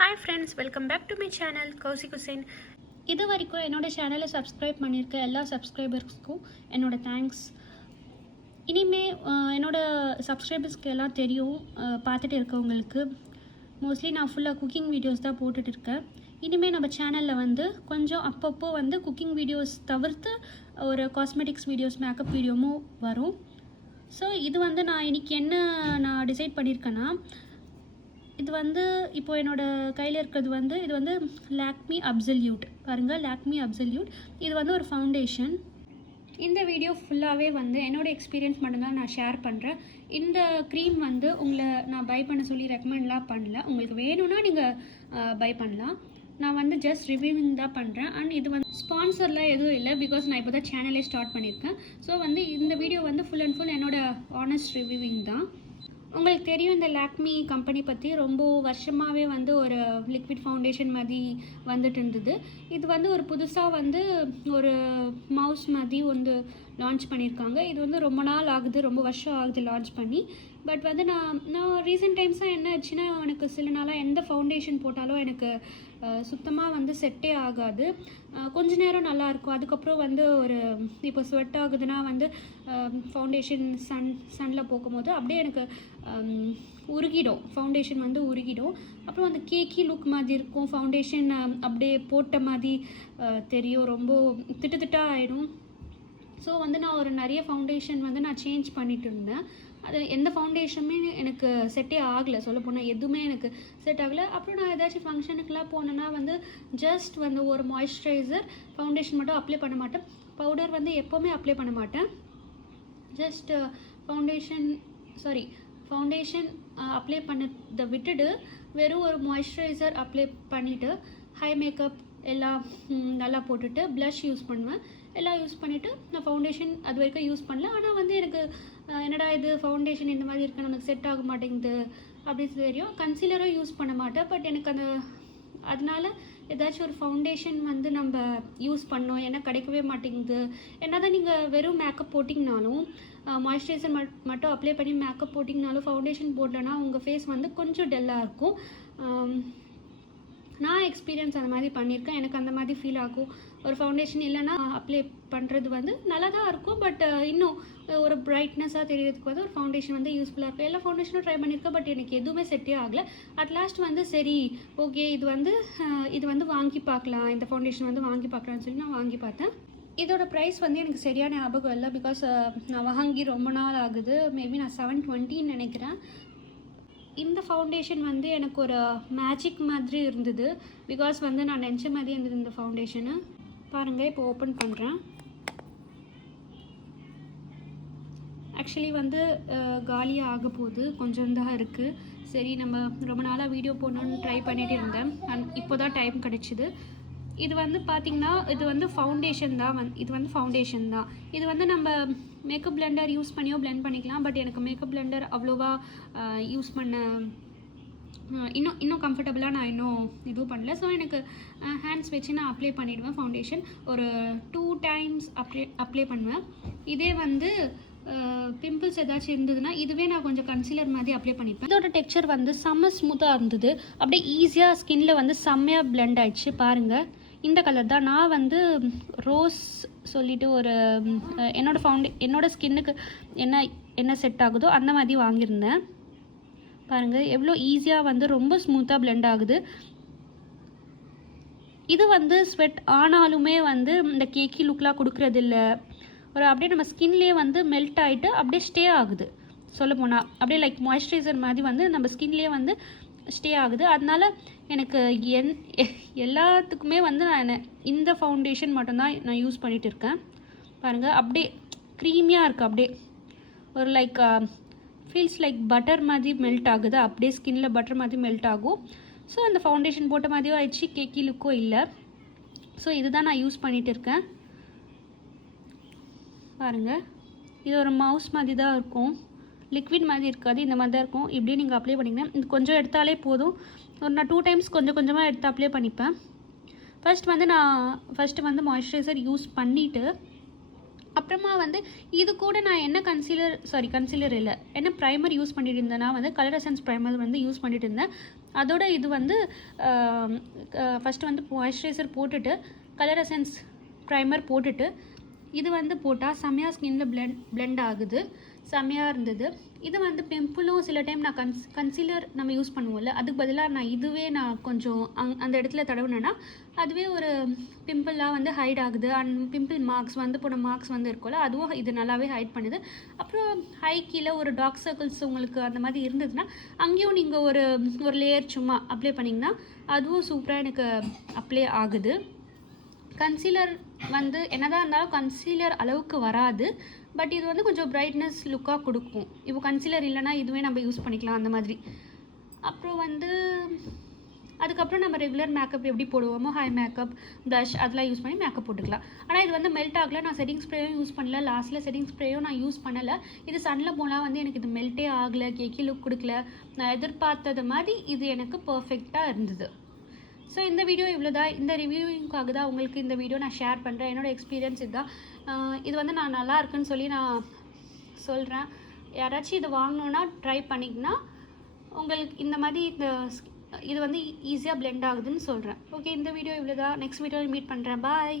Hi friends, welcome back to my channel Kausi Kusin. இது வரைக்கும் என்னோட சேனலை சப்ஸ்கிரைப் பண்ணியிருக்க எல்லா சப்ஸ்கிரைபர்ஸ்க்கும் என்னோட தேங்க்ஸ். இனிமே என்னோட சப்ஸ்கிரைபர்ஸ்க்கு எல்லாம் தெரியும், பார்த்துட்டு இருக்கவங்களுக்கு மோஸ்ட்லி நான் ஃபுல்லாக குக்கிங் வீடியோஸ் தான் போட்டுட்டு இருக்கேன். இனிமேல் நம்ம சேனலில் வந்து கொஞ்சம் அப்பப்போ வந்து குக்கிங் வீடியோஸ் தவிர்த்து ஒரு காஸ்மெட்டிக்ஸ் வீடியோஸ், மேக்கப் வீடியோவும் வரும். ஸோ இது வந்து நான் இன்றைக்கி என்ன டிசைட் பண்ணியிருக்கேன்னா, இது வந்து இப்போ என்னோடய கையில் இருக்கிறது வந்து இது வந்து லாக்மி அப்சல்யூட். பாருங்கள், லாக்மி அப்சல்யூட். இது வந்து ஒரு ஃபவுண்டேஷன். இந்த வீடியோ ஃபுல்லாகவே வந்து என்னோடய எக்ஸ்பீரியன்ஸ் மட்டும்தான் நான் ஷேர் பண்ணுறேன். இந்த க்ரீம் வந்து உங்களை நான் பை பண்ண சொல்லி ரெக்கமெண்ட்லாம் பண்ணல. உங்களுக்கு வேணும்னா நீங்கள் பை பண்ணலாம். நான் வந்து ஜஸ்ட் ரிவ்யூவிங் தான் பண்ணுறேன். அண்ட் இது வந்து ஸ்பான்சர்லாம் எதுவும் இல்லை, பிகாஸ் நான் இப்போ தான் சேனலே ஸ்டார்ட் பண்ணியிருக்கேன். ஸோ வந்து இந்த வீடியோ வந்து ஃபுல் அண்ட் ஃபுல் என்னோடய ஆனஸ்ட் ரிவ்யூவிங் தான். உங்களுக்கு தெரியும், இந்த லாக்மி கம்பெனி பற்றி ரொம்ப வருஷமாகவே வந்து ஒரு லிக்விட் ஃபவுண்டேஷன் மாதிரி வந்துட்டு இருந்தது. இது வந்து ஒரு புதுசாக வந்து ஒரு மவுஸ் மாதிரி வந்து லான்ச் பண்ணியிருக்காங்க. இது வந்து ரொம்ப நாள் ஆகுது, ரொம்ப வருஷம் ஆகுது லான்ச் பண்ணி. பட் வந்து நான் ரீசெண்ட் டைம்ஸாக என்ன ஆச்சுன்னா, எனக்கு சில நாளாக எந்த ஃபவுண்டேஷன் போட்டாலும் எனக்கு சுத்தமாக வந்து செட்டே ஆகாது. கொஞ்ச நேரம் நல்லாயிருக்கும், அதுக்கப்புறம் வந்து ஒரு இப்போ ஸ்வெட் ஆகுதுன்னா வந்து ஃபவுண்டேஷன் சன்னில் போகும்போது அப்படியே எனக்கு உருகிடும், ஃபவுண்டேஷன் வந்து உருகிடும். அப்புறம் அந்த கேக்கி லுக் மாதிரி இருக்கும், ஃபவுண்டேஷன் அப்படியே போட்ட மாதிரி தெரியும், ரொம்ப திட்டாக ஆகிடும். ஸோ வந்து நான் ஒரு நிறைய ஃபவுண்டேஷன் வந்து நான் சேஞ்ச் பண்ணிட்டு இருந்தேன். அது எந்த ஃபவுண்டேஷனுமே எனக்கு செட்டே ஆகலை, சொல்லப்போனால் எதுவுமே எனக்கு செட் ஆகலை. அப்புறம் நான் ஏதாச்சும் ஃபங்க்ஷனுக்குலாம் போனேன்னா வந்து ஜஸ்ட் வந்து ஒரு மாய்ஸ்சரைசர், ஃபவுண்டேஷன் மட்டும் அப்ளை பண்ண மாட்டேன். பவுடர் வந்து எப்போவுமே அப்ளை பண்ண மாட்டேன். ஜஸ்ட் ஃபவுண்டேஷன் அப்ளை பண்ணதை விட்டுட்டு வெறும் ஒரு மாய்ஸ்சரைசர் அப்ளை பண்ணிவிட்டு ஹை மேக்கப் எல்லாம் நல்லா போட்டுட்டு ப்ளஷ் யூஸ் பண்ணுவேன். எல்லாம் யூஸ் பண்ணிவிட்டு நான் ஃபவுண்டேஷன் அது வரைக்கும் யூஸ் பண்ணல. ஆனால் வந்து எனக்கு என்னடா இது ஃபவுண்டேஷன் இந்த மாதிரி இருக்குது, நமக்கு செட் ஆக மாட்டேங்குது அப்படின்னு தெரியும். கன்சீலரும் யூஸ் பண்ண மாட்டேன். பட் எனக்கு அதனால ஏதாச்சும் ஒரு ஃபவுண்டேஷன் வந்து நம்ம யூஸ் பண்ணோம், ஏன்னா கிடைக்கவே மாட்டேங்குது. என்ன தான் நீங்கள் வெறும் மேக்கப் போட்டிங்கனாலும், மாய்ஸ்சரைசர் மட்டும் அப்ளை பண்ணி மேக்கப் போட்டிங்கனாலும், ஃபவுண்டேஷன் போட்டோன்னா உங்கள் ஃபேஸ் வந்து கொஞ்சம் டல்லாக இருக்கும். நான் எக்ஸ்பீரியன்ஸ் அந்த மாதிரி பண்ணியிருக்கேன். எனக்கு அந்த மாதிரி ஃபீல் ஆகும். ஒரு ஃபவுண்டேஷன் இல்லைன்னா அப்ளை பண்ணுறது வந்து நல்லா தான் இருக்கும். பட் இன்னும் ஒரு பிரைட்னஸாக தெரியறதுக்கு வந்து ஒரு ஃபவுண்டேஷன் வந்து யூஸ்ஃபுல்லாக இருக்கும். எல்லா ஃபவுண்டேஷனும் ட்ரை பண்ணியிருக்கேன், பட் எனக்கு எதுவுமே செட்டே ஆகலை. அட்லாஸ்ட் வந்து சரி ஓகே, இது வந்து வாங்கி பார்க்கலாம், இந்த ஃபவுண்டேஷன் வந்து வாங்கி பார்க்கலான்னு சொல்லி நான் வாங்கி பார்த்தேன். இதோட ப்ரைஸ் வந்து எனக்கு சரியான ஞாபகம் இல்லை, பிகாஸ் நான் வாங்கி ரொம்ப நாள் ஆகுது. மேபி நான் 720 நினைக்கிறேன். இந்த ஃபவுண்டேஷன் வந்து எனக்கு ஒரு மேஜிக் மாதிரி இருந்தது, பிகாஸ் வந்து நான் நினச்ச மாதிரி இருந்தது இந்த ஃபவுண்டேஷனு. பாருங்கள், இப்போ ஓப்பன் பண்ணுறேன். ஆக்சுவலி வந்து காலியாக ஆக போகுது, கொஞ்சம் தான் இருக்குது. சரி, நம்ம ரொம்ப நாளாக வீடியோ போடணுன்னு ட்ரை பண்ணிகிட்டு இருந்தேன். இப்போ தான் டைம் கிடச்சிது. இது வந்து பார்த்திங்கன்னா இது வந்து ஃபவுண்டேஷன் தான். இது வந்து நம்ம மேக்கப் பிளெண்டர் யூஸ் பண்ணியோ பிளெண்ட் பண்ணிக்கலாம். பட் எனக்கு மேக்கப் பிளெண்டர் அவ்வளோவா யூஸ் பண்ண இன்னும் கம்ஃபர்டபுளாக நான் இன்னும் இதுவும் பண்ணல. ஸோ எனக்கு ஹேண்ட்ஸ் வச்சு நான் அப்ளை பண்ணிவிடுவேன். ஃபவுண்டேஷன் ஒரு 2 times அப்ளை பண்ணுவேன். இதே வந்து பிம்பிள்ஸ் ஏதாச்சும் இருந்ததுன்னா இதுவே நான் கொஞ்சம் கன்சீலர் மாதிரி அப்ளை பண்ணிப்பேன். இதோட டெக்ஸ்சர் வந்து செம்ம ஸ்மூத்தாக இருந்தது, அப்படியே ஈஸியாக ஸ்கின்னில் வந்து செம்மையாக பிளெண்ட் ஆகிடுச்சு. பாருங்கள், இந்த கலர் தான். நான் வந்து ரோஸ் சொல்லிவிட்டு ஒரு என்னோட ஸ்கின்னுக்கு என்ன செட் ஆகுதோ அந்த மாதிரி வாங்கியிருந்தேன். பாருங்கள், எவ்வளோ ஈஸியாக வந்து ரொம்ப ஸ்மூத்தாக பிளெண்ட் ஆகுது. இது வந்து ஸ்வெட் ஆனாலுமே வந்து இந்த கேக்கி லுக்லாம் கொடுக்குறதில்ல. ஒரு அப்படியே நம்ம ஸ்கின்லேயே வந்து மெல்ட் ஆகிட்டு அப்படியே ஸ்டே ஆகுது. சொல்லப்போனால் அப்படியே லைக் மாய்ஸ்சரைசர் மாதிரி வந்து நம்ம ஸ்கின்லேயே வந்து ஸ்டே ஆகுது. அதனால் எனக்கு எல்லாத்துக்குமே வந்து நான் இந்த ஃபவுண்டேஷன் மட்டும்தான் நான் யூஸ் பண்ணிகிட்டு இருக்கேன். பாருங்கள், அப்படியே க்ரீமியாக இருக்குது, அப்படியே ஒரு லைக் ஃபீல்ஸ் லைக் பட்டர் மாதிரி மெல்ட் ஆகுது, அப்படியே ஸ்கின்னில் பட்டர் மாதிரி மெல்ட் ஆகும். ஸோ அந்த ஃபவுண்டேஷன் போட்ட மாதிரியும் ஆயிடுச்சு, கேக்கி லுக்கும் இல்லை. ஸோ இதுதான் நான் யூஸ் பண்ணிகிட்டு இருக்கேன். பாருங்கள், இது ஒரு மவுஸ் மாதிரி தான் இருக்கும், லிக்விட் மாதிரி இருக்காது, இந்த மாதிரி தான் இருக்கும். இப்படியே நீங்கள் அப்ளை பண்ணிங்கன்னா இது கொஞ்சம் எடுத்தாலே போதும். நான் 2 times கொஞ்சம் கொஞ்சமாக எடுத்து அப்ளை பண்ணிப்பேன். ஃபஸ்ட்டு வந்து மாய்ஸ்சரைசர் யூஸ் பண்ணிவிட்டு அப்புறமா வந்து இது கூட நான் என்ன கன்சீலர் இல்லை என்ன ப்ரைமர் யூஸ் பண்ணிட்டு இருந்தேன்னா வந்து கலர் எசன்ஸ் ப்ரைமர் வந்து யூஸ் பண்ணிட்டு இருந்தேன். அதோட இது வந்து ஃபஸ்ட்டு வந்து மாய்ஸ்சரைசர் போட்டுட்டு கலர் எசன்ஸ் ப்ரைமர் போட்டுட்டு இது வந்து போட்டால் செம்மையாக ஸ்கின்னில் பிளெண்ட் ஆகுது, செம்மையாக இருந்தது. இது வந்து பிம்பிளும் சில டைம் நான் கன்சீலர் நம்ம யூஸ் பண்ணுவோம்ல, அதுக்கு பதிலாக நான் கொஞ்சம் அந்த இடத்துல தடவுனேன்னா அதுவே ஒரு பிம்பிளாக வந்து ஹைட் ஆகுது. அண்ட் பிம்பிள் மார்க்ஸ் வந்து போன மார்க்ஸ் வந்து இருக்கும்ல, அதுவும் இது நல்லாவே ஹைட் பண்ணுது. அப்புறம் ஹை கீழே ஒரு டார்க் சர்க்கிள்ஸ் உங்களுக்கு அந்த மாதிரி இருந்ததுன்னா அங்கேயும் நீங்கள் ஒரு லேயர் சும்மா அப்ளை பண்ணிங்கன்னா அதுவும் சூப்பராக எனக்கு அப்ளை ஆகுது. கன்சீலர் வந்து என்னதான் இருந்தாலும் கன்சீலர் அளவுக்கு வராது, பட் இது வந்து கொஞ்சம் பிரைட்னஸ் லுக்காக கொடுக்கும். இப்போ கன்சீலர் இல்லைனா இதுவே நம்ம யூஸ் பண்ணிக்கலாம் அந்த மாதிரி. அப்புறம் வந்து அதுக்கப்புறம் நம்ம ரெகுலர் மேக்கப் எப்படி போடுவோமோ ஹை மேக்கப் ப்ளஷ் அதெல்லாம் யூஸ் பண்ணி மேக்கப் போட்டுக்கலாம். ஆனால் இது வந்து மெல்ட் ஆகலை. நான் செட்டிங் ஸ்ப்ரேயும் யூஸ் பண்ணல, லாஸ்ட்டில் செட்டிங் ஸ்ப்ரேயும் நான் யூஸ் பண்ணலை. இது சன்னில் போனால் வந்து எனக்கு இது மெல்ட்டே ஆகலை, கேக்கி லுக் கொடுக்கல. நான் எதிர்பார்த்தது மாதிரி இது எனக்கு பர்ஃபெக்டாக இருந்தது. ஸோ இந்த வீடியோ இவ்வளோ தான். இந்த ரிவ்யூவிங்காக தான் உங்களுக்கு இந்த வீடியோ நான் ஷேர் பண்ணுறேன். என்னோடய எக்ஸ்பீரியன்ஸ் இதுதான். இது வந்து நான் நல்லா இருக்குன்னு சொல்லி நான் சொல்கிறேன். யாராச்சும் இது வாங்கணுன்னா ட்ரை பண்ணிங்கன்னா உங்களுக்கு இந்த மாதிரி இது வந்து ஈஸியாக பிளெண்ட் ஆகுதுன்னு சொல்கிறேன். ஓகே, இந்த வீடியோ இவ்வளோ தான். நெக்ஸ்ட் வீடியோவில் மீட் பண்ணுறேன். பாய்.